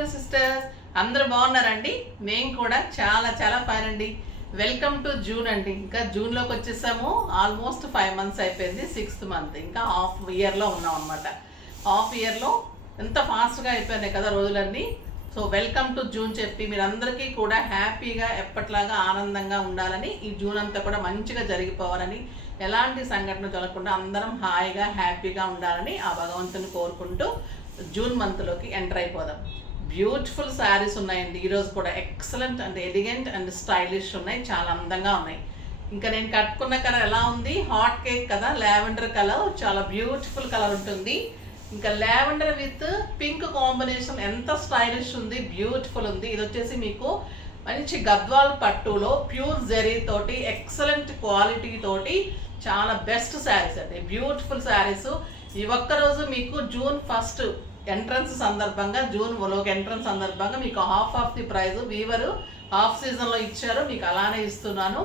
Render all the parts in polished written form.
Brothers sisters అందరూ బాగున్నారండి. మేము కూడా చాలా ఫైన్ అండి. వెల్కమ్ టు జూన్ అండి. ఇంకా జూన్ లోకి వచ్చేసాము. ఆల్మోస్ట్ 5 months అయిపోయింది. 6th month, ఇంకా హాఫ్ ఇయర్ లో ఉన్నాం అనమాట. హాఫ్ ఇయర్ లో ఎంత ఫాస్ట్ గా అయిపోయినాయి కదా రోజులన్నీ. సో వెల్కమ్ టు జూన్ చెప్పి మీరందరికీ కూడా హ్యాపీగా ఎప్పట్లాగా ఆనందంగా ఉండాలని, ఈ జూన్ అంతా కూడా మంచిగా జరిగిపోవాలని, ఎలాంటి సంఘటన జరగకుండా అందరం హాయిగా హ్యాపీగా ఉండాలని ఆ భగవంతుని కోరుకుంటూ జూన్ మంత్ లోకి ఎంటర్ అయిపోదాం. బ్యూటిఫుల్ శారీస్ ఉన్నాయండి ఈరోజు కూడా. Excellent and elegant and stylish ఉన్నాయి, చాలా అందంగా ఉన్నాయి. ఇంకా నేను కట్టుకున్న కలర్ ఎలా ఉంది, హాట్ కేక్ కదా, లావెండర్ కలర్, చాలా బ్యూటిఫుల్ కలర్ ఉంటుంది. ఇంకా లావెండర్ విత్ పింక్ కాంబినేషన్ ఎంత స్టైలిష్ ఉంది, బ్యూటిఫుల్ ఉంది. ఇది వచ్చేసి మీకు మంచి గద్వాల్ పట్టులో ప్యూర్ జెరీ తోటి ఎక్సలెంట్ క్వాలిటీ తోటి చాలా బెస్ట్ శారీస్ అండి, బ్యూటిఫుల్ శారీస్. ఈ ఒక్కరోజు మీకు జూన్ 1st ఎంట్రన్స్ సందర్భంగా, జూన్ ఎంట్రన్స్ సందర్భంగా మీకు half of the price weaver half season లో ఇచ్చారు, మీకు అలానే ఇస్తున్నాను.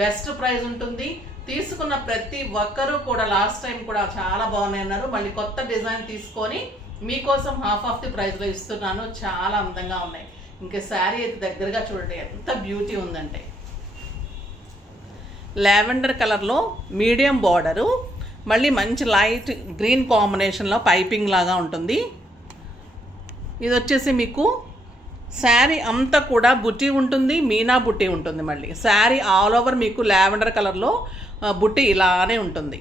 బెస్ట్ ప్రైజ్ ఉంటుంది. తీసుకున్న ప్రతి ఒక్కరూ కూడా లాస్ట్ టైం కూడా చాలా బాగున్నాయి అన్నారు. మళ్ళీ కొత్త డిజైన్ తీసుకొని మీకోసం హాఫ్ ఆఫ్ ది ప్రైజ్ లో ఇస్తున్నాను. చాలా అందంగా ఉన్నాయి. ఇంకా శారీ అయితే దగ్గరగా చూడండి ఎంత బ్యూటీ ఉందంటే. లావెండర్ కలర్లో మీడియం బార్డరు, మళ్ళీ మంచి లైట్ గ్రీన్ కాంబినేషన్లో పైపింగ్ లాగా ఉంటుంది. ఇది వచ్చేసి మీకు శారీ అంతా కూడా బుట్టి ఉంటుంది, మీనా బుట్టి ఉంటుంది. మళ్ళీ శారీ ఆల్ ఓవర్ మీకు లావెండర్ కలర్లో బుట్టి ఇలానే ఉంటుంది.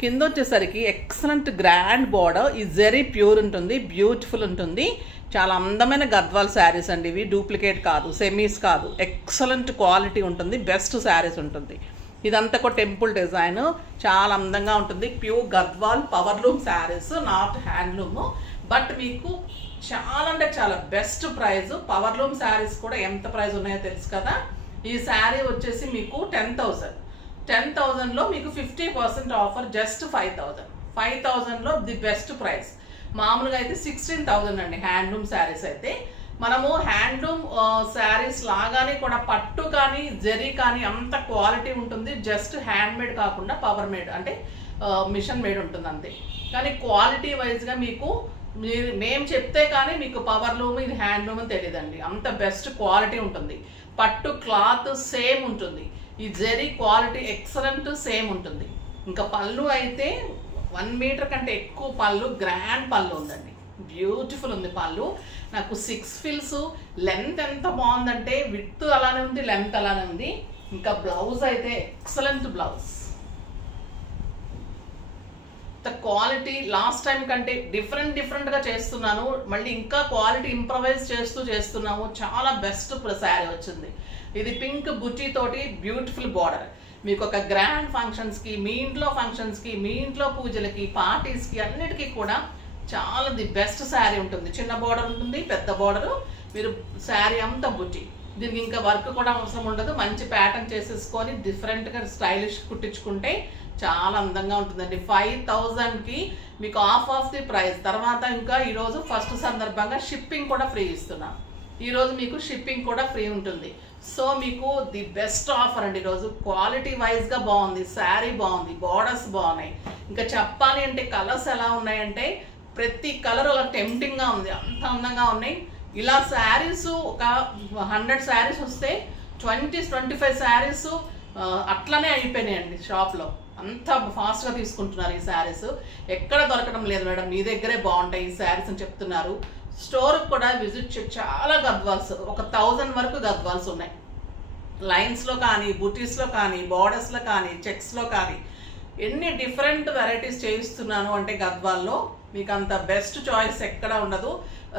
కింద వచ్చేసరికి ఎక్సలెంట్ గ్రాండ్ బార్డర్, ఈ జెరీ ప్యూర్ ఉంటుంది, బ్యూటిఫుల్ ఉంటుంది. చాలా అందమైన గద్వాల్ శారీస్ అండి ఇవి, డూప్లికేట్ కాదు, సెమీస్ కాదు, ఎక్సలెంట్ క్వాలిటీ ఉంటుంది, బెస్ట్ శారీస్ ఉంటుంది. ఇదంతా కూడా టెంపుల్ డిజైన్, చాలా అందంగా ఉంటుంది. Pure Gadwal powerloom saris, not handloom. But మీకు చాలా అంటే చాలా బెస్ట్ ప్రైస్. పవర్లూమ్ శారీస్ కూడా ఎంత ప్రైస్ ఉన్నాయో తెలుసు కదా. ఈ శారీ వచ్చేసి మీకు 10,000లో మీకు 50% ఆఫర్, జస్ట్ 5,000లో ది బెస్ట్ ప్రైస్. మామూలుగా అయితే 16,000 అండి హ్యాండ్లూమ్ శారీస్ అయితే. మనము హ్యాండ్లూమ్ శారీస్ లాగానే కూడా పట్టు కానీ జెరీ కానీ అంత క్వాలిటీ ఉంటుంది. జస్ట్ హ్యాండ్ మేడ్ కాకుండా పవర్ మేడ్ అంటే మిషన్ మేడ్ ఉంటుంది అంతే. కానీ క్వాలిటీ వైజ్గా మీకు మేము చెప్తే కానీ మీకు పవర్లూమ్ ఇది హ్యాండ్లూమ్ అని తెలియదండి, అంత బెస్ట్ క్వాలిటీ ఉంటుంది. పట్టు క్లాత్ సేమ్ ఉంటుంది, ఈ జెరీ క్వాలిటీ ఎక్సలెంట్ సేమ్ ఉంటుంది. ఇంకా పళ్ళు అయితే 1 మీటర్ కంటే ఎక్కువ పళ్ళు, గ్రాండ్ పళ్ళు ఉందండి, బ్యూటిఫుల్ ఉంది పళ్ళు. నాకు 6 ఫిల్స్, లెంత్ ఎంత బాగుందంటే విడ్త్ అలానే ఉంది, లెంత్ అలానే ఉంది. ఇంకా బ్లౌజ్ అయితే excellent blouse. Quality last time కంటే డిఫరెంట్గా చేస్తున్నాను, మళ్ళీ ఇంకా క్వాలిటీ ఇంప్రవైజ్ చేస్తున్నాము. చాలా బెస్ట్ శారీ వచ్చింది. ఇది పింక్ బుట్టి తోటి బ్యూటిఫుల్ బార్డర్. మీకు ఒక గ్రాండ్ ఫంక్షన్స్కి, మీ ఇంట్లో ఫంక్షన్స్కి, మీ ఇంట్లో పూజలకి, పార్టీస్కి అన్నిటికీ కూడా చాలా ది బెస్ట్ శారీ ఉంటుంది. చిన్న బార్డర్ ఉంటుంది, పెద్ద బార్డరు, మీరు శారీ అంతా బుట్టి. దీనికి ఇంకా వర్క్ కూడా అవసరం ఉండదు. మంచి ప్యాటర్న్ చేసేసుకొని డిఫరెంట్గా స్టైలిష్ కుట్టించుకుంటే చాలా అందంగా ఉంటుందండి. 5,000కి మీకు ఆఫ్ ది ప్రైస్. తర్వాత ఇంకా ఈరోజు ఫస్ట్ సందర్భంగా షిప్పింగ్ కూడా ఫ్రీ ఇస్తున్నాం. ఈరోజు మీకు షిప్పింగ్ కూడా ఫ్రీ ఉంటుంది. సో మీకు ది బెస్ట్ ఆఫర్ అండి ఈరోజు. క్వాలిటీ వైజ్గా బాగుంది, శారీ బాగుంది, బార్డర్స్ బాగున్నాయి. ఇంకా చెప్పాలి అంటే కలర్స్ ఎలా ఉన్నాయంటే ప్రతి కలర్ అలా టెంప్టింగ్గా ఉంది, అంత అందంగా ఉన్నాయి. ఇలా శారీస్ ఒక 100 శారీస్ వస్తే 20-25 శారీస్ అట్లనే అయిపోయినాయండి షాప్లో. అంత ఫాస్ట్గా తీసుకుంటున్నారు ఈ శారీస్. ఎక్కడ దొరకడం లేదు మేడం, మీ దగ్గరే బాగుంటాయి ఈ శారీస్ అని చెప్తున్నారు. స్టోర్కి కూడా విజిట్ చేసి చాలా గద్వాల్స్, ఒక 1000 వరకు గద్వాల్స్ ఉన్నాయి. లైన్స్లో కానీ, బుటీస్లో కానీ, బార్డర్స్లో కానీ, చెక్స్లో కానీ ఎన్ని డిఫరెంట్ వెరైటీస్ చేయిస్తున్నాను అంటే గద్వాల్లో మీకు అంత బెస్ట్ చాయిస్ ఎక్కడ ఉండదు.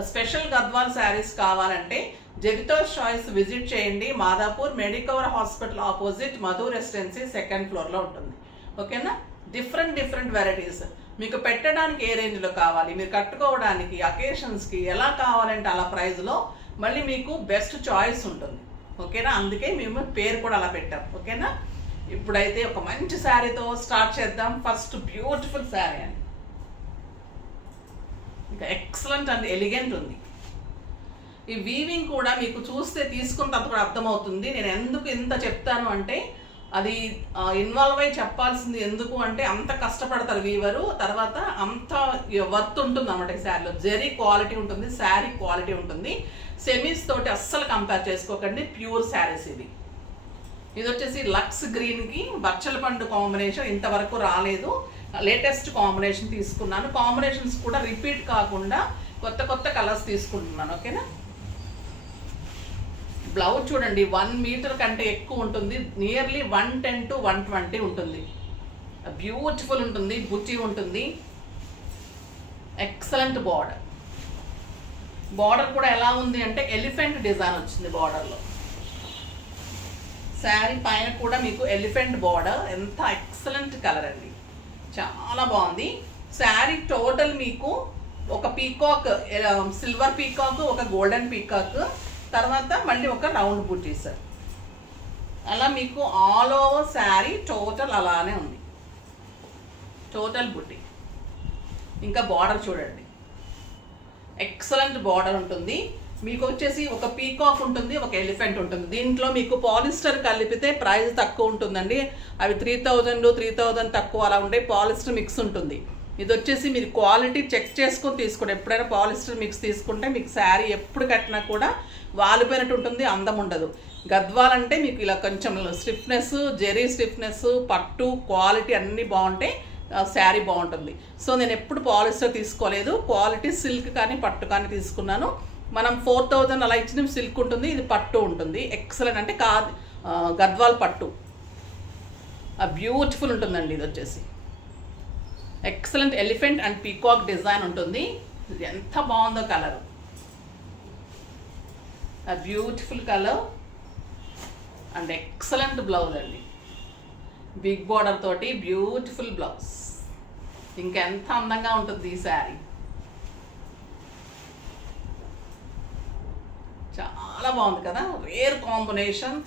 స్పెషల్ గద్వాల్ శారీస్ కావాలంటే జెబితోస్ చాయిస్ విజిట్ చేయండి. Madhapur Medicover hospital opposite Madhu residency 2nd ఫ్లోర్లో ఉంటుంది. ఓకేనా. డిఫరెంట్ వెరైటీస్ మీకు పెట్టడానికి ఏ రేంజ్లో కావాలి, మీరు కట్టుకోవడానికి అకేషన్స్కి ఎలా కావాలంటే అలా ప్రైజ్లో మళ్ళీ మీకు బెస్ట్ చాయిస్ ఉంటుంది. ఓకేనా. అందుకే మేము పేరు కూడా అలా పెట్టాం. ఓకేనా. ఇప్పుడైతే ఒక మంచి శారీతో స్టార్ట్ చేద్దాం. ఫస్ట్ బ్యూటిఫుల్ శారీ అండి, ఇంకా ఎక్సలెంట్ అండ్ ఎలిగెంట్ ఉంది. ఈ వీవింగ్ కూడా మీకు చూస్తే తీసుకున్న తర్వాత కూడా అర్థమవుతుంది. నేను ఎందుకు ఇంత చెప్తాను అంటే అది ఇన్వాల్వ్ అయి చెప్పాల్సింది ఎందుకు అంటే అంత కష్టపడతారు వీవరు, తర్వాత అంత వర్త్ ఉంటుంది అన్నమాట ఈ శారీలో. జెరీ క్వాలిటీ ఉంటుంది, శారీ క్వాలిటీ ఉంటుంది. సెమీస్ తోటి అస్సలు కంపేర్ చేసుకోకండి, ప్యూర్ శారీస్ ఇది. ఇది వచ్చేసి లక్స్ గ్రీన్కి బచ్చల పండు కాంబినేషన్, ఇంతవరకు రాలేదు, లేటెస్ట్ కాంబినేషన్ తీసుకున్నాను. కాంబినేషన్స్ కూడా రిపీట్ కాకుండా కొత్త కొత్త కలర్స్ తీసుకుంటున్నాను. ఓకేనా. బ్లౌజ్ చూడండి 1 మీటర్ కంటే ఎక్కువ ఉంటుంది, నియర్లీ 110 to 120 ఉంటుంది. బ్యూటిఫుల్ ఉంటుంది, బుట్టి ఉంటుంది, ఎక్సలెంట్ బార్డర్. బార్డర్ కూడా ఎలా ఉంది అంటే ఎలిఫెంట్ డిజైన్ వచ్చింది బార్డర్లో. శారీ పైన కూడా మీకు ఎలిఫెంట్ బార్డర్, ఎంత ఎక్సలెంట్ కలర్ అండి, చాలా బాగుంది. శారీ టోటల్ మీకు ఒక పీకాక్, సిల్వర్ పీకాక్, ఒక గోల్డెన్ పీకాక్, తర్వాత మళ్ళీ ఒక రౌండ్ బుటీస్, అలా మీకు ఆల్ ఓవర్ శారీ టోటల్ అలానే ఉంది, టోటల్ బుటీ. ఇంకా బార్డర్ చూడండి, ఎక్సలెంట్ బార్డర్ ఉంటుంది. మీకు వచ్చేసి ఒక పీకాక్ ఉంటుంది, ఒక ఎలిఫెంట్ ఉంటుంది. దీంట్లో మీకు పాలిస్టర్ కలిపితే ప్రైస్ తక్కువ ఉంటుందండి, అవి 3000 3000 తక్కువ అలా ఉండే, పాలిస్టర్ మిక్స్ ఉంటుంది. ఇది వచ్చేసి మీరు క్వాలిటీ చెక్ చేసుకొని తీసుకోండి. ఎప్పుడైనా పాలిస్టర్ మిక్స్ తీసుకుంటే మీకు శారీ ఎప్పుడు కట్టినా కూడా వాలిపోయినట్టు ఉంటుంది, అందం ఉండదు. గద్వాల్ అంటే మీకు ఇలా కొంచెం స్టిఫ్నెస్, జెరీ స్టిఫ్నెస్, పట్టు క్వాలిటీ అన్నీ బాగుంటాయి, శారీ బాగుంటుంది. సో నేను ఎప్పుడు పాలిస్టర్ తీసుకోలేదు, క్వాలిటీ సిల్క్ కానీ పట్టు కానీ తీసుకున్నాను. మనం 4000 అలా ఇచ్చిన సిల్క్ ఉంటుంది, ఇది పట్టు ఉంటుంది. ఎక్సలెంట్ అంటే గద్వాల్ పట్టు, బ్యూటిఫుల్ ఉంటుందండి. ఇది వచ్చేసి excellent elephant and peacock design ఉంటుంది. ఎంత బాగుందో colour, beautiful colour and excellent blouse అండి, బిగ్ బార్డర్ తోటి బ్యూటిఫుల్ బ్లౌజ్. ఇంకెంత అందంగా ఉంటుంది ఈ శారీ, చాలా బాగుంది కదా. Rare combination,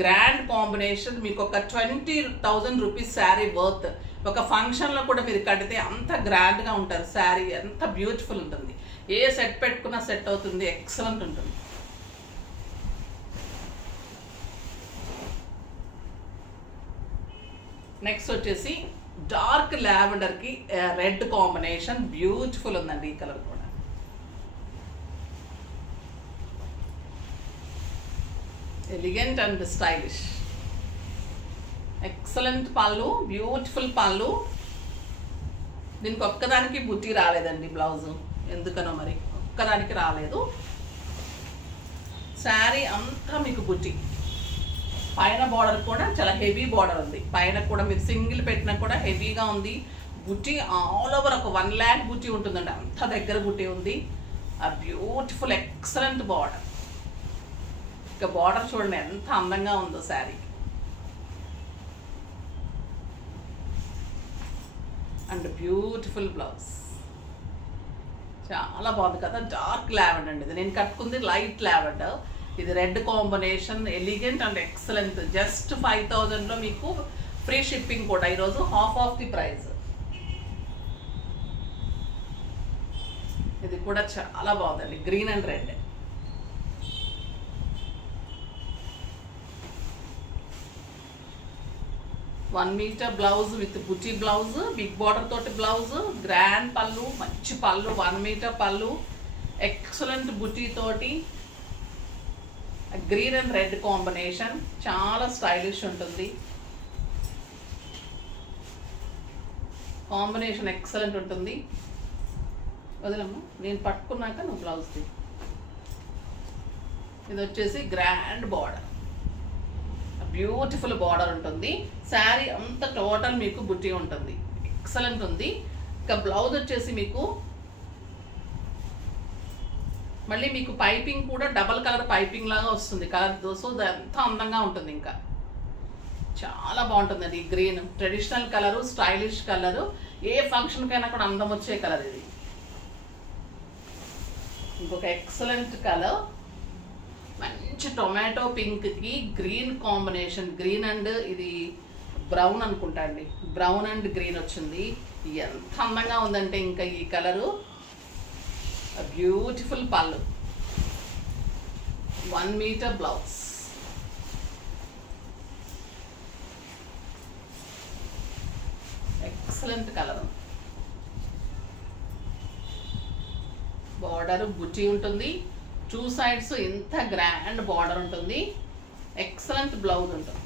grand combination. మీకు ఒక 20,000 రూపీస్ శారీ వర్త్. ఒక ఫంక్షన్లో కూడా మీరు కడితే అంత గ్రాండ్గా ఉంటారు, శారీ ఎంత బ్యూటిఫుల్ ఉంటుంది. ఏ సెట్ పెట్టుకున్నా సెట్ అవుతుంది, ఎక్సలెంట్ ఉంటుంది. నెక్స్ట్ వచ్చేసి డార్క్ లావెండర్కి రెడ్ కాంబినేషన్, బ్యూటిఫుల్ ఉందండి ఈ కలర్ కూడా. ఎలిగెంట్ అండ్ స్టైలిష్, ఎక్సలెంట్ పళ్ళు, బ్యూటిఫుల్ పళ్ళు. దీనికి ఒక్కదానికి బుట్టి రాలేదండి బ్లౌజు, ఎందుకనో మరి ఒక్కదానికి రాలేదు. శారీ అంతా మీకు బుట్టి, పైన బార్డర్ కూడా చాలా హెవీ బార్డర్ ఉంది. పైన కూడా మీరు సింగిల్ పెట్టినా కూడా హెవీగా ఉంది. బుట్టి ఆల్ ఓవర్ ఒక 1 lakh బుట్టి ఉంటుందండి, అంత దగ్గర బుట్టి ఉంది. ఆ బ్యూటిఫుల్ ఎక్సలెంట్ బార్డర్. ఇక బార్డర్ చూడండి ఎంత అందంగా ఉందో శారీ. అండ్ బ్యూటిఫుల్ బ్లౌజ్, చాలా బాగుంది కదా. డార్క్ లావెండర్ అండి ఇది, నేను కట్టుకుంది లైట్ లావెండర్. ఇది red combination, elegant and excellent. Just 5000లో మీకు ఫ్రీ షిప్పింగ్ కూడా, ఈరోజు హాఫ్ ఆఫ్ ది ప్రైస్. ఇది కూడా చాలా బాగుందండి, green and red. One meter blouse with buti blouse, big border తోటి బ్లౌజ్, గ్రాండ్ పళ్ళు, మంచి పళ్ళు, 1 మీటర్ పళ్ళు, ఎక్సలెంట్ బుటీ తోటి, గ్రీన్ అండ్ రెడ్ కాంబినేషన్, చాలా స్టైలిష్ ఉంటుంది. కాంబినేషన్ ఎక్సలెంట్ ఉంటుంది. వదలమ్మా, నేను పట్టుకున్నాక నువ్వు బ్లౌజ్ తీ. ఇది వచ్చేసి గ్రాండ్ బార్డర్, బ్యూటిఫుల్ బార్డర్ ఉంటుంది. శారీ అంతా టోటల్ మీకు బుట్టి ఉంటుంది, ఎక్సలెంట్ ఉంది. ఇక బ్లౌజ్ వచ్చేసి మీకు మళ్ళీ మీకు పైపింగ్ కూడా డబల్ కలర్ పైపింగ్ లాగా వస్తుంది, కలర్ దోసు ఎంత అందంగా ఉంటుంది. ఇంకా చాలా బాగుంటుందండి ఈ green, traditional colour, stylish colour, ఏ ఫంక్షన్కైనా కూడా అందం వచ్చే కలర్ ఇది. ఇంకొక ఎక్సలెంట్ కలర్, మంచి టొమాటో పింక్కి గ్రీన్ కాంబినేషన్, గ్రీన్ అండ్ ఇది బ్రౌన్ అనుకుంటా అండి, బ్రౌన్ అండ్ గ్రీన్ వచ్చింది. ఎంత అందంగా ఉందంటే ఇంకా ఈ కలరు. బ్యూటిఫుల్ పళ్ళు, 1 meter blouse, excellent colour. Border buti ఉంటుంది, 2 సైడ్స్ ఎంత గ్రాండ్ బార్డర్ ఉంటుంది, ఎక్సలెంట్ బ్లౌజ్ ఉంటుంది.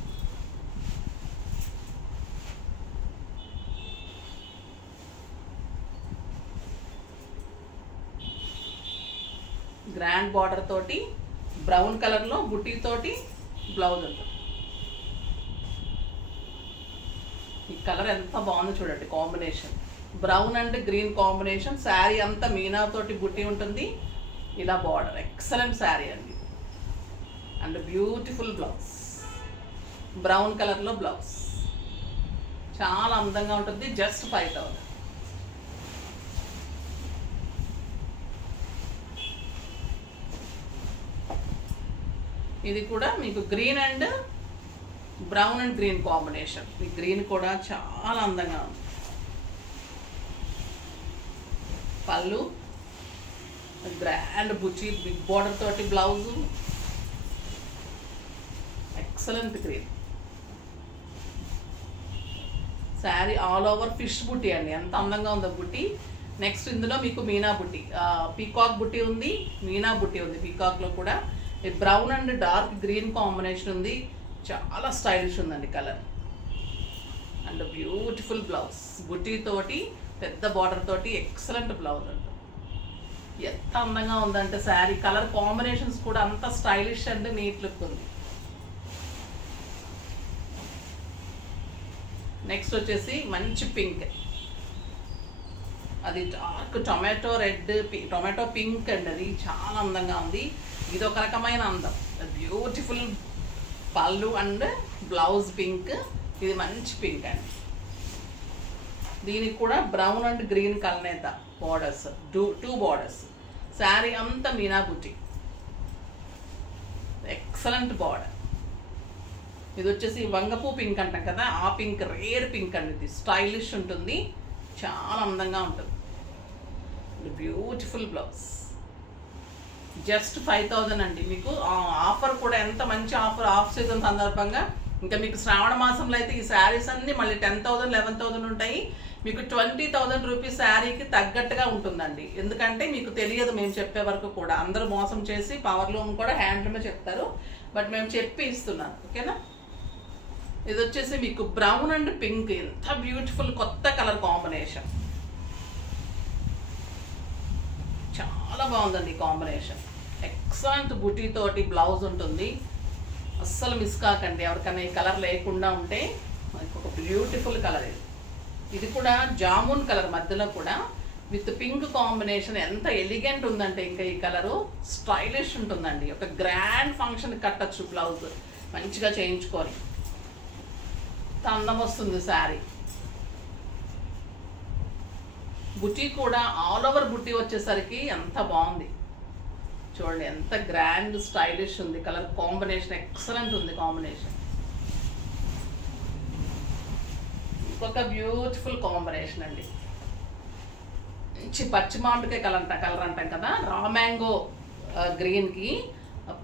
గ్రాండ్ బార్డర్ తోటి బ్రౌన్ కలర్ లో బుట్టి తోటి బ్లౌజ్ ఉంటుంది. ఈ కలర్ ఎంత బాగుందో చూడండి, combination brown and green combination. Sari అంతా మీనా తోటి బుట్టి ఉంటుంది, ఇలా బార్డర్. ఎక్సలెంట్ శారీ అండి. And beautiful blouse, brown colour లో బ్లౌజ్ చాలా అందంగా ఉంటుంది. జస్ట్ 5,000. ఇది కూడా మీకు green and brown and green combination. ఈ గ్రీన్ కూడా చాలా అందంగా ఉంది. పళ్ళు గ్రాండ్ బుచ్చి బిగ్ బార్డర్ తోటి blouse, excellent green. Sari all over fish బుట్టి అండి, ఎంత అందంగా ఉందో బుట్టి. నెక్స్ట్ ఇందులో మీకు మీనా బుట్టి, పీకాక్ బుట్టి ఉంది, మీనా బుట్టి ఉంది. పీకాక్లో కూడా brown and dark green combination ఉంది, చాలా స్టైలిష్ ఉందండి కలర్. అండ్ బ్యూటిఫుల్ బ్లౌజ్ బుట్టి తోటి పెద్ద బార్డర్ తోటి ఎక్సలెంట్ బ్లౌజ్ అండి. ఎంత అందంగా ఉందంటే శారీ కలర్ కాంబినేషన్స్ కూడా అంత స్టైలిష్ అండ్ నీట్ లుక్ ఉంది. నెక్స్ట్ వచ్చేసి మంచి పింక్, అది dark tomato red, tomato pink అండి. అది చాలా అందంగా ఉంది. ఇది ఒక రకమైన అందం. బ్యూటిఫుల్ పళ్ళు అండ్ బ్లౌజ్ పింక్. ఇది మంచి పింక్ అండి. దీనికి కూడా బ్రౌన్ అండ్ గ్రీన్ కలనేత బార్డర్స్, 2 బార్డర్స్. శారీ అంతా మీనా బుట్టి, ఎక్సలెంట్ బార్డర్. ఇది వచ్చేసి వంగపూ పింక్ అంటాం కదా, ఆ పింక్, రేర్ పింక్ అండి. ఇది స్టైలిష్ ఉంటుంది, చాలా అందంగా ఉంటుంది. Beautiful blouse. జస్ట్ 5,000 అండి. మీకు ఆఫర్ కూడా ఎంత మంచి ఆఫర్, ఆఫ్ సీజన్ సందర్భంగా. ఇంకా మీకు శ్రావణ మాసంలో అయితే ఈ శారీస్ అన్ని మళ్ళీ 10,000, 11,000 ఉంటాయి. మీకు 20,000 రూపీస్ శారీకి తగ్గట్టుగా ఉంటుందండి. ఎందుకంటే మీకు తెలియదు మేము చెప్పే వరకు కూడా. అందరూ మోసం చేసి పవర్లూమ్ కూడా హ్యాండ్లూమే చెప్తారు, బట్ మేము చెప్పి ఇస్తున్నాను. ఓకేనా. ఇది వచ్చేసి మీకు బ్రౌన్ అండ్ పింక్, ఎంత బ్యూటిఫుల్ కొత్త కలర్ కాంబినేషన్. చాలా బాగుందండి కాంబినేషన్. ఎక్సలెంట్ బుటీ తోటి బ్లౌజ్ ఉంటుంది, అస్సలు మిస్ కాకండి. ఎవరికైనా ఈ కలర్ లేకుండా ఉంటే ఒక బ్యూటిఫుల్ కలర్ ఇది. ఇది కూడా జామున్ కలర్ మధ్యలో కూడా విత్ పింక్ కాంబినేషన్. ఎంత ఎలిగెంట్ ఉందంటే ఇంకా ఈ కలరు స్టైలిష్ ఉంటుందండి. ఒక గ్రాండ్ ఫంక్షన్ కట్టచ్చు బ్లౌజ్ మంచిగా చేయించుకొని, అందం వస్తుంది శారీ. బుట్టి కూడా ఆల్ ఓవర్ బుట్టి వచ్చేసరికి ఎంత బాగుంది చూడండి, ఎంత గ్రాండ్ స్టైలిష్ ఉంది. కలర్ కాంబినేషన్ ఎక్సలెంట్ ఉంది కాంబినేషన్. ఇంకొక బ్యూటిఫుల్ కాంబినేషన్ అండి, మంచి పచ్చి మామిడికాయ కలర్ అంటాం కదా, రా మ్యాంగో గ్రీన్కి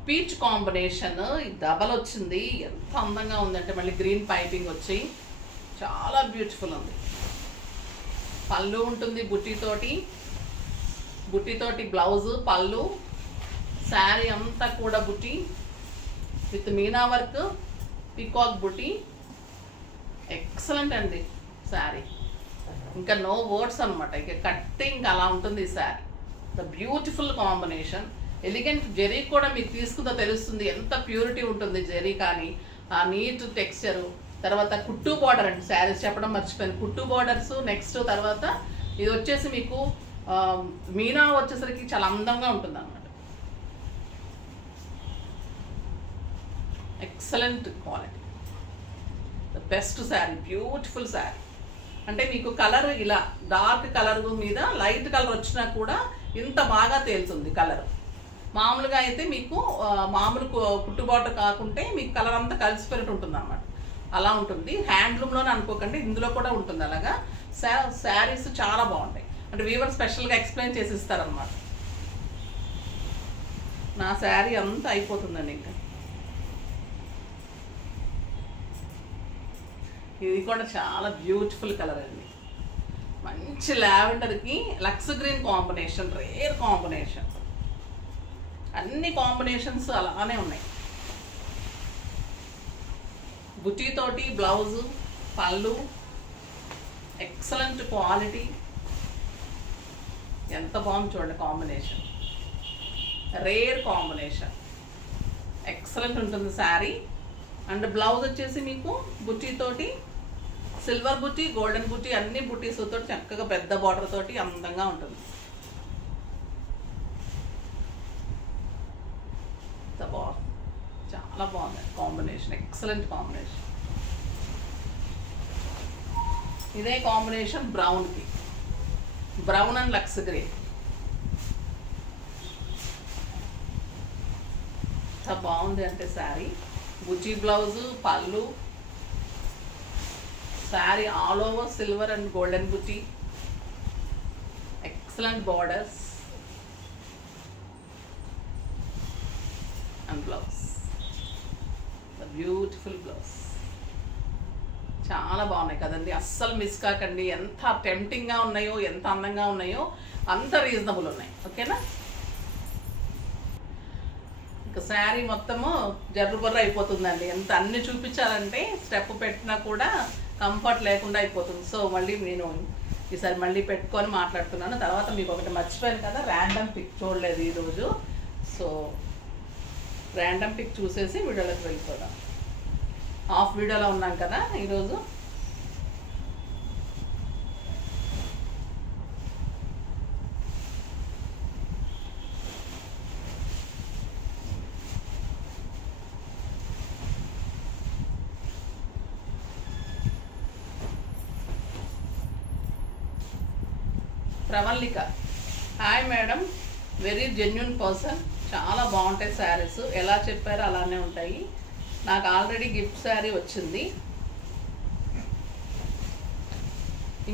పీచ్ కాంబినేషన్. డబల్ వచ్చింది, ఎంత అందంగా ఉందంటే మళ్ళీ గ్రీన్ పైపింగ్ వచ్చి చాలా బ్యూటిఫుల్ ఉంది. పళ్ళు ఉంటుంది బుట్టితోటి బ్లౌజు, పళ్ళు. శారీ అంతా కూడా బుట్టి విత్ మీనా వర్క్, పీకాక్ బుట్టి. ఎక్సలెంట్ అండి శారీ, ఇంకా నో వర్డ్స్ అనమాట. ఇక కట్టింగ్ అలా ఉంటుంది ఈ sari. The beautiful combination. Elegant zari కూడా మీకు తీసుకుందో తెలుస్తుంది ఎంత ప్యూరిటీ ఉంటుంది జెరీ, కానీ ఆ నీట్ టెక్స్చరు. తర్వాత కుట్టు బార్డర్ అండి, శారీస్ చెప్పడం మర్చిపోయింది. కుట్టు బార్డర్స్. నెక్స్ట్ తర్వాత ఇది వచ్చేసి మీకు మీనా వచ్చేసరికి చాలా అందంగా ఉంటుంది అన్నమాట. Excellent quality, the best sari, beautiful sari. అంటే మీకు కలర్ ఇలా డార్క్ కలర్ మీద లైట్ కలర్ వచ్చినా కూడా ఇంత బాగా తేలుతుంది కలర్. మామూలుగా అయితే మీకు మామూలు కుట్టుబాటు కాకుంటే మీకు కలర్ అంతా కలిసిపోయినట్టు ఉంటుంది అన్నమాట. అలా ఉంటుంది. హ్యాండ్లూమ్లోనే అనుకోకండి, ఇందులో కూడా ఉంటుంది అలాగా. శారీస్ చాలా బాగుంటాయి. అంటే వీవర్ స్పెషల్గా ఎక్స్ప్లెయిన్ చేసి ఇస్తారనమాట. నా శారీ అంతా అయిపోతుందండి ఇంకా. ఇది కూడా చాలా బ్యూటిఫుల్ కలర్ అండి. మంచి లావెండర్కి లక్స్ గ్రీన్ కాంబినేషన్, రేర్ కాంబినేషన్. అన్ని కాంబినేషన్స్ అలానే ఉన్నాయి. బుటీతోటి బ్లౌజు, పళ్ళు, ఎక్సలెంట్ క్వాలిటీ. ఎంత బాగుంది చూడండి కాంబినేషన్, రేర్ కాంబినేషన్, ఎక్సలెంట్ ఉంటుంది శారీ. అండ్ బ్లౌజ్ వచ్చేసి మీకు బుటీతోటి, సిల్వర్ బుటీ, గోల్డెన్ బుటీ, అన్ని బుటీస్ తోటి చక్కగా పెద్ద బార్డర్ తోటి అందంగా ఉంటుంది. చాలా బాగుంది కాంబినేషన్, ఎక్సలెంట్ కాంబినేషన్. ఇదే కాంబినేషన్ బ్రౌన్కి, బ్రౌన్ అండ్ లక్స్ గ్రే. ఎంత బాగుంది అంటే శారీ. బుటీ బ్లౌజు, పళ్ళు, sari all over silver and golden బుటీ, excellent borders and blouse, beautiful blouse. చాలా బాగున్నాయి కదండి, అస్సలు మిస్ కాకండి. ఎంత టెంప్టింగ్గా ఉన్నాయో, ఎంత అందంగా ఉన్నాయో, అంత రీజనబుల్ ఉన్నాయి. ఓకేనా? ఇంకా శారీ మొత్తము జర్రుబర్ర అయిపోతుందండి. ఎంత అన్ని చూపించాలంటే స్టెప్ పెట్టినా కూడా కంఫర్ట్ లేకుండా అయిపోతుంది. సో మళ్ళీ నేను ఈసారి మళ్ళీ పెట్టుకొని మాట్లాడుతున్నాను. తర్వాత మీకు ఒకటి మర్చిపోయాను కదా, ర్యాండమ్ పిక్ చూడలేదు ఈరోజు. సో ర్యాండమ్ పిక్ చూసేసి వీడియోలోకి వెళ్ళిపోదాం. హాఫ్ వీడియోలో ఉన్నాం కదా ఈరోజు. Pravallika, hi madam, very genuine person. చాలా బాగుంటాయి శారీస్, ఎలా చెప్పారో అలానే ఉంటాయి. నాకు ఆల్రెడీ గిఫ్ట్ శారీ వచ్చింది,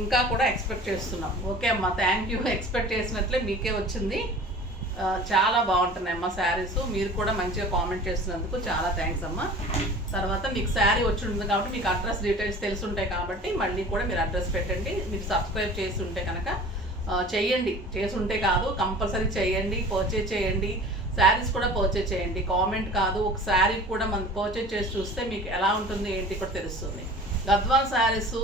ఇంకా కూడా ఎక్స్పెక్ట్ చేస్తున్నాం. ఓకే అమ్మా, థ్యాంక్ యూ. ఎక్స్పెక్ట్ చేసినట్లే మీకే వచ్చింది. చాలా బాగుంటున్నాయి అమ్మ శారీస్. మీరు కూడా మంచిగా కామెంట్ చేస్తున్నందుకు చాలా థ్యాంక్స్ అమ్మ. తర్వాత మీకు శారీ వచ్చి ఉంటుంది కాబట్టి మీకు అడ్రస్ డీటెయిల్స్ తెలుసుంటాయి కాబట్టి మళ్ళీ కూడా మీరు అడ్రస్ పెట్టండి. మీరు సబ్స్క్రైబ్ చేసి ఉంటే కనుక చెయ్యండి, చేసుంటే కాదు కంపల్సరీ చేయండి, పర్చేజ్ చేయండి. శారీస్ కూడా పర్చేజ్ చేయండి, కామెంట్ కాదు. ఒక శారీ కూడా మనం పర్చేజ్ చేసి చూస్తే మీకు ఎలా ఉంటుంది ఏంటి కూడా తెలుస్తుంది. గద్వాల్ శారీస్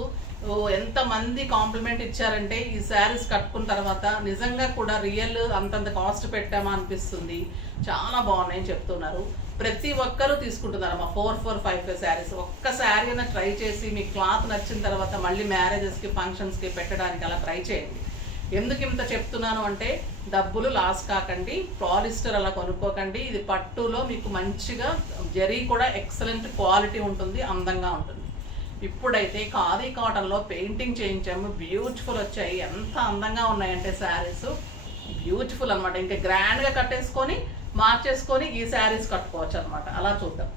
ఎంతమంది కాంప్లిమెంట్ ఇచ్చారంటే ఈ శారీస్ కట్టుకున్న తర్వాత నిజంగా కూడా రియల్ అంతంత కాస్ట్ పెట్టామా అనిపిస్తుంది. చాలా బాగున్నాయని చెప్తున్నారు. ప్రతి ఒక్కరూ తీసుకుంటున్నారమ్మా 4-5 శారీస్. ఒక్క శారీ అయినా ట్రై చేసి మీకు క్లాత్ నచ్చిన తర్వాత మళ్ళీ మ్యారేజెస్కి, ఫంక్షన్స్కి పెట్టడానికి అలా ట్రై చేయండి. ఎందుకు ఇంత చెప్తున్నాను అంటే డబ్బులు లాస్ కాకండి, పాలిస్టర్ అలా కొనుక్కోకండి. ఇది పట్టులో మీకు మంచిగా జరీ కూడా ఎక్సలెంట్ క్వాలిటీ ఉంటుంది, అందంగా ఉంటుంది. ఇప్పుడైతే ఖాదీ కాటన్లో పెయింటింగ్ చేయించాము, బ్యూటిఫుల్ వచ్చాయి. ఎంత అందంగా ఉన్నాయంటే శారీస్ బ్యూటిఫుల్ అనమాట. ఇంకా గ్రాండ్గా కట్టేసుకొని మార్చేసుకొని ఈ శారీస్ కట్టుకోవచ్చు అనమాట. అలా చూద్దాం.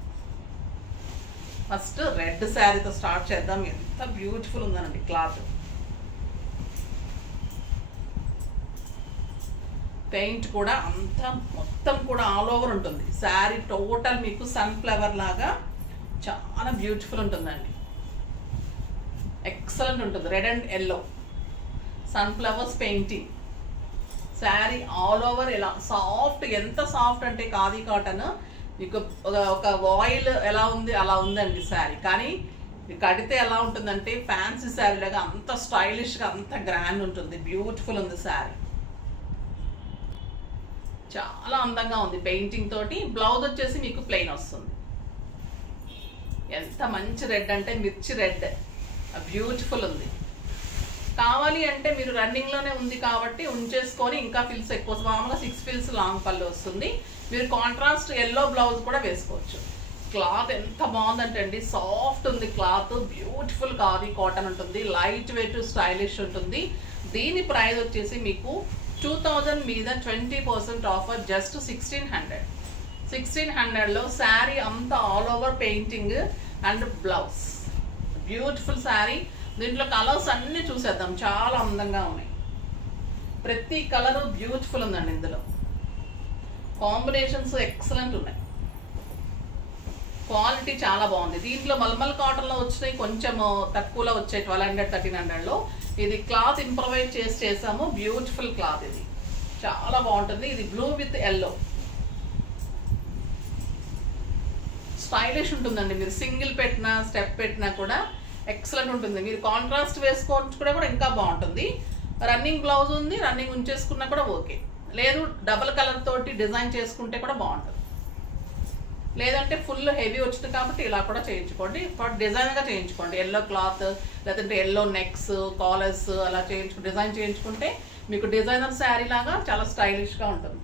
ఫస్ట్ రెడ్ శారీతో స్టార్ట్ చేద్దాం. ఎంత బ్యూటిఫుల్ ఉందనండి క్లాత్. పెయింట్ కూడా అంతా మొత్తం కూడా ఆల్ ఓవర్ ఉంటుంది. శారీ టోటల్ మీకు సన్ఫ్లవర్ లాగా చాలా బ్యూటిఫుల్ ఉంటుందండి, ఎక్సలెంట్ ఉంటుంది. Red and yellow sunflowers painting. Sari all over ఇలా సాఫ్ట్, ఎంత సాఫ్ట్ అంటే ఖాదీ కాటన్ మీకు ఒక ఆయిల్ ఎలా ఉంది అలా ఉందండి శారీ. కానీ కడితే ఎలా ఉంటుందంటే ఫ్యాన్సీ శారీ లాగా అంత స్టైలిష్గా, అంత గ్రాండ్ ఉంటుంది. బ్యూటిఫుల్ ఉంది శారీ, చాలా అందంగా ఉంది పెయింటింగ్ తోటి. బ్లౌజ్ వచ్చేసి మీకు ప్లెయిన్ వస్తుంది. ఎంత మంచి రెడ్ అంటే మిర్చి రెడ్, బ్యూటిఫుల్ ఉంది. కావాలి అంటే మీరు రన్నింగ్లోనే ఉంది కాబట్టి ఉంచేసుకొని ఇంకా ఫిల్స్ ఎక్కువ, మామూలుగా 6 ఫిల్స్ లాంగ్ పళ్ళు వస్తుంది. మీరు కాంట్రాస్ట్ ఎల్లో బ్లౌజ్ కూడా వేసుకోవచ్చు. క్లాత్ ఎంత బాగుందంటే అండి, సాఫ్ట్ ఉంది క్లాత్, బ్యూటిఫుల్ ఖాదీ కాటన్ ఉంటుంది, లైట్ వెయిట్, స్టైలిష్ ఉంటుంది. దీని ప్రైస్ వచ్చేసి మీకు 2000 మీద 20% ఆఫర్, జస్ట్ 1600. 1600లో శారీ అంతా all over painting and blouse, beautiful sari. దీంట్లో కలర్స్ అన్ని చూసేద్దాం, చాలా అందంగా ఉన్నాయి. ప్రతి కలరు బ్యూటిఫుల్ ఉందండి. ఇందులో కాంబినేషన్స్ ఎక్సలెంట్ ఉన్నాయి. క్వాలిటీ చాలా బాగుంది. దీంట్లో మల్మల్ కాటన్లో వచ్చినాయి కొంచెం తక్కువలో వచ్చాయి 1200 1300లో. ఇది క్లాత్ ఇంప్రవైజ్ చేసాము. బ్యూటిఫుల్ క్లాత్, ఇది చాలా బాగుంటుంది. ఇది బ్లూ విత్ ఎల్లో, స్టైలిష్ ఉంటుందండి. మీరు సింగిల్ పెట్టినా స్టెప్ పెట్టినా కూడా ఎక్సలెంట్ ఉంటుంది. మీరు కాంట్రాస్ట్ వేసుకోవచ్చు కూడా ఇంకా బాగుంటుంది. రన్నింగ్ బ్లౌజ్ ఉంది, రన్నింగ్ ఉంచేసుకున్నా కూడా ఓకే. లేదు డబల్ కలర్ తోటి డిజైన్ చేసుకుంటే కూడా బాగుంటుంది. లేదంటే ఫుల్ హెవీ వచ్చింది కాబట్టి ఇలా కూడా చేయించుకోండి. డిజైన్గా చేయించుకోండి. ఎల్లో క్లాత్ లేదంటే ఎల్లో నెక్స్ కాలర్స్ అలా డిజైన్ చేయించుకుంటే మీకు డిజైనర్ శారీ లాగా చాలా స్టైలిష్గా ఉంటుంది.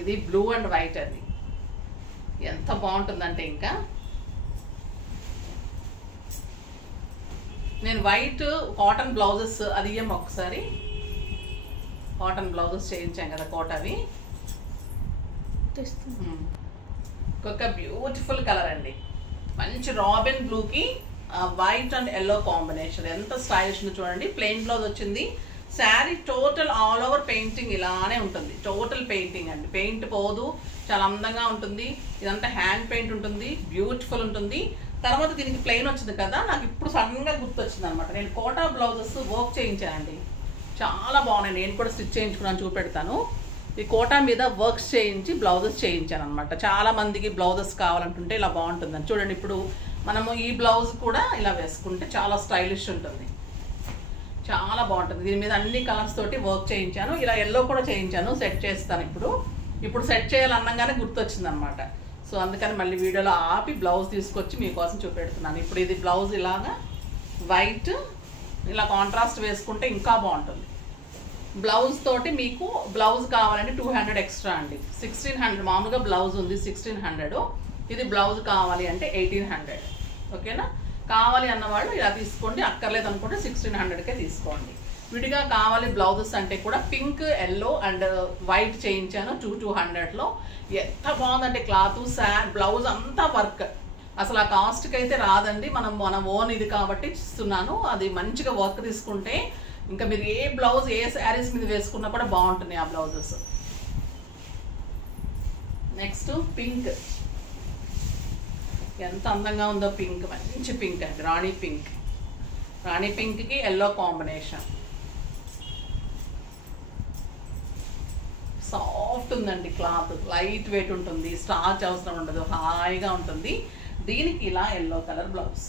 ఇది బ్లూ అండ్ వైట్ అది ఎంత బాగుంటుందంటే, ఇంకా నేను వైట్ కాటన్ బ్లౌజెస్ అది ఒకసారి కాటన్ బ్లౌజెస్ చేయించాం కదా కోటవి. ఒక బ్యూటిఫుల్ కలర్ అండి, మంచి రాబిన్ బ్లూకి వైట్ అండ్ ఎల్లో కాంబినేషన్ ఎంత స్టైలిష్ ఉంది చూడండి. ప్లెయిన్ బ్లౌజ్ వచ్చింది. Sari total all over painting ఇలానే ఉంటుంది. టోటల్ పెయింటింగ్ అండి, పెయింట్ పోదు, చాలా అందంగా ఉంటుంది. ఇదంతా హ్యాండ్ పెయింట్ ఉంటుంది, బ్యూటిఫుల్ ఉంటుంది. తర్వాత దీనికి ప్లెయిన్ వచ్చింది కదా, నాకు ఇప్పుడు సడన్గా గుర్తొచ్చింది అనమాట. నేను కోటా బ్లౌజెస్ వర్క్ చేయించానండి, చాలా బాగున్నాయి. నేను కూడా స్టిచ్ చేయించుకున్నాను, చూపెడతాను. ఈ కోటా మీద వర్క్స్ చేయించి బ్లౌజెస్ చేయించాను అనమాట. చాలా మందికి బ్లౌజెస్ కావాలంటుంటే ఇలా బాగుంటుందని చూడండి. ఇప్పుడు మనము ఈ బ్లౌజ్ కూడా ఇలా వేసుకుంటే చాలా స్టైలిష్ ఉంటుంది, చాలా బాగుంటుంది. దీని మీద అన్ని కలర్స్ తోటి వర్క్ చేయించాను. ఇలా ఎల్లో కూడా చేయించాను, సెట్ చేస్తాను. ఇప్పుడు సెట్ చేయాలన్నగానే గుర్తొచ్చింది అనమాట. సో అందుకని మళ్ళీ వీడియోలో ఆపి బ్లౌజ్ తీసుకొచ్చి మీకోసం చూపెడుతున్నాను. ఇప్పుడు ఇది బ్లౌజ్ ఇలాగా వైట్ ఇలా కాంట్రాస్ట్ వేసుకుంటే ఇంకా బాగుంటుంది. బ్లౌజ్ తోటి మీకు బ్లౌజ్ కావాలంటే 200 ఎక్స్ట్రా అండి. 1600 మామూలుగా బ్లౌజ్ ఉంది 1600, ఇది బ్లౌజ్ కావాలి అంటే 1800. ఓకేనా? కావాలి అన్నవాళ్ళు ఇలా తీసుకోండి, అక్కర్లేదు అనుకుంటే 1600కే తీసుకోండి. విడిగా కావాలి బ్లౌజెస్ అంటే కూడా పింక్ ఎల్లో అండ్ వైట్ చేయించాను 200లో. ఎంత బాగుందంటే క్లాత్ బ్లౌజ్ అంతా వర్క్, అసలు ఆ కాస్ట్కి అయితే రాదండి. మన ఓన్ ఇది కాబట్టి ఇస్తున్నాను. అది మంచిగా వర్క్ తీసుకుంటే ఇంకా మీరు ఏ బ్లౌజ్ ఏ శారీస్ మీద వేసుకున్నా కూడా బాగుంటున్నాయి ఆ బ్లౌజెస్. నెక్స్ట్ పింక్, ఎంత అందంగా ఉందో పింక్, మంచి పింక్ అండి, రాణి పింక్. రాణి పింక్కి ఎల్లో కాంబినేషన్, సాఫ్ట్ ఉందండి క్లాత్, లైట్ వెయిట్ ఉంటుంది, స్టార్చ్ అవసరం ఉండదు, హాయిగా ఉంటుంది. దీనికి ఇలా ఎల్లో కలర్ బ్లౌజ్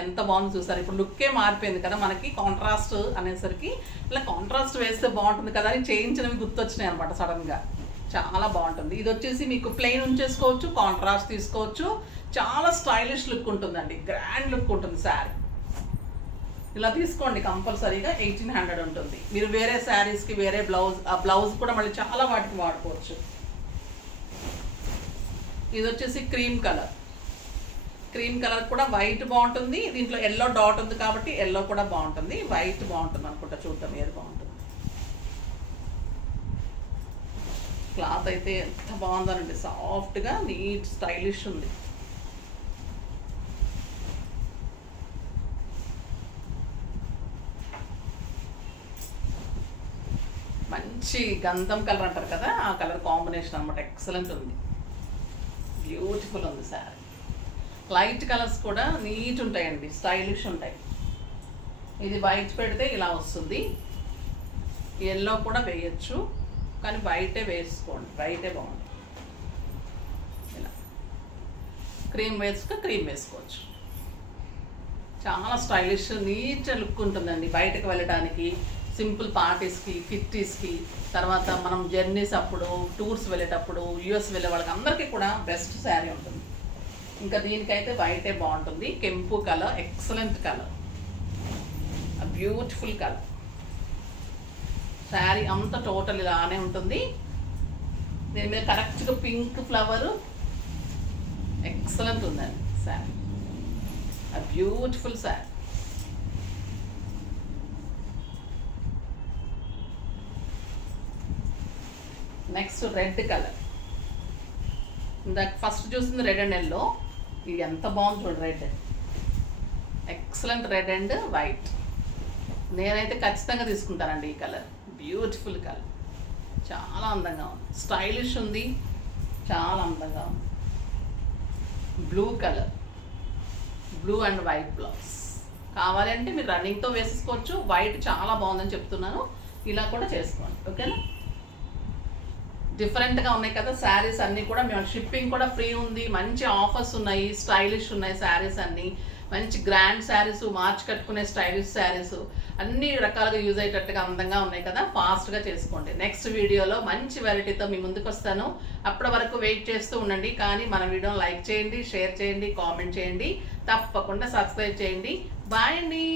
ఎంత బాగుంది చూసారు. ఇప్పుడు లుక్కే మారిపోయింది కదా మనకి, కాంట్రాస్ట్ అనేసరికి ఇలా కాంట్రాస్ట్ వేస్తే బాగుంటుంది కదా అని చేయించినవి గుర్తొచ్చినాయి అనమాట సడన్గా. చాలా బాగుంటుంది. ఇది వచ్చేసి మీకు ప్లెయిన్ ఉంచేసుకోవచ్చు, కాంట్రాస్ట్ తీసుకోవచ్చు, చాలా స్టైలిష్ లుక్ ఉంటుందండి, గ్రాండ్ లుక్ ఉంటుంది శారీ. ఇలా తీసుకోండి కంపల్సరీగా. 1800 ఉంటుంది. మీరు వేరే శారీస్కి వేరే బ్లౌజ్, ఆ బ్లౌజ్ కూడా మళ్ళీ చాలా వాటికి వాడుకోవచ్చు. ఇది వచ్చేసి క్రీమ్ కలర్, క్రీమ్ కలర్ కూడా వైట్ బాగుంటుంది. దీంట్లో ఎల్లో డాట్ ఉంది కాబట్టి ఎల్లో కూడా బాగుంటుంది, వైట్ బాగుంటుంది అనుకుంటా. చూద్దాం ఏది బాగుంటుంది. క్లాత్ అయితే ఎంత బాగుందనండి, సాఫ్ట్గా నీట్ స్టైలిష్ ఉంది. మంచి గంధం కలర్ అంటారు కదా, ఆ కలర్ కాంబినేషన్ అనమాట. ఎక్సలెంట్ ఉంది, బ్యూటిఫుల్ ఉంది శారీ. లైట్ కలర్స్ కూడా నీట్ ఉంటాయండి, స్టైలిష్ ఉంటాయి. ఇది వైట్ పెడితే ఇలా వస్తుంది. ఎల్లో కూడా వేయచ్చు, కానీ వైటే వేసుకోండి, వైటే బాగుంది. ఇలా క్రీమ్ వేసుకోవచ్చు. చాలా స్టైలిష్ నీట్ లుక్ ఉంటుందండి. బయటకు వెళ్ళడానికి, సింపుల్ పార్టీస్కి, కిట్టీస్కి, తర్వాత మనం జర్నీస్ అప్పుడు, టూర్స్ వెళ్ళేటప్పుడు, యూఎస్ వెళ్ళే వాళ్ళకి అందరికీ కూడా బెస్ట్ శారీ ఉంటుంది. ఇంకా దీనికైతే వైటే బాగుంటుంది. కెంపు colour, excellent colour, beautiful colour. Sari అంతా టోటల్ ఇలానే ఉంటుంది. దీని మీద కరెక్ట్గా పింక్ ఫ్లవర్, ఎక్సలెంట్ ఉందండి sari, beautiful sari. Next red colour, ఇందాక ఫస్ట్ చూస్తుంది రెడ్ అండ్ ఎల్లో. ఇది ఎంత బాగుంది చూడండి, red, excellent red and white. నేనైతే ఖచ్చితంగా తీసుకుంటానండి ఈ కలర్, బ్యూటిఫుల్ కలర్, చాలా అందంగా ఉంది, స్టైలిష్ ఉంది. చాలా అందంగా ఉంది. Blue colour, blue and white blouse. కావాలంటే మీరు రన్నింగ్తో వేసుకోవచ్చు. వైట్ చాలా బాగుందని చెప్తున్నాను, ఇలా కూడా చేసుకోండి. ఓకేనా? డిఫరెంట్గా ఉన్నాయి కదా శారీస్ అన్నీ కూడా. మేము షిప్పింగ్ కూడా ఫ్రీ ఉంది. మంచి ఆఫర్స్ ఉన్నాయి, స్టైలిష్ ఉన్నాయి శారీస్ అన్నీ. మంచి గ్రాండ్ శారీస్, మార్చి కట్టుకునే స్టైలిష్ శారీస్ అన్ని రకాలుగా యూజ్ అయ్యేటట్టుగా అందంగా ఉన్నాయి కదా. ఫాస్ట్గా చేసుకోండి. నెక్స్ట్ వీడియోలో మంచి వెరైటీతో మీ ముందుకు వస్తాను. అప్పటి వరకు వెయిట్ చేస్తూ ఉండండి. కానీ మన వీడియోని లైక్ చేయండి, షేర్ చేయండి, కామెంట్ చేయండి, తప్పకుండా సబ్స్క్రైబ్ చేయండి. బాయ్ అండి.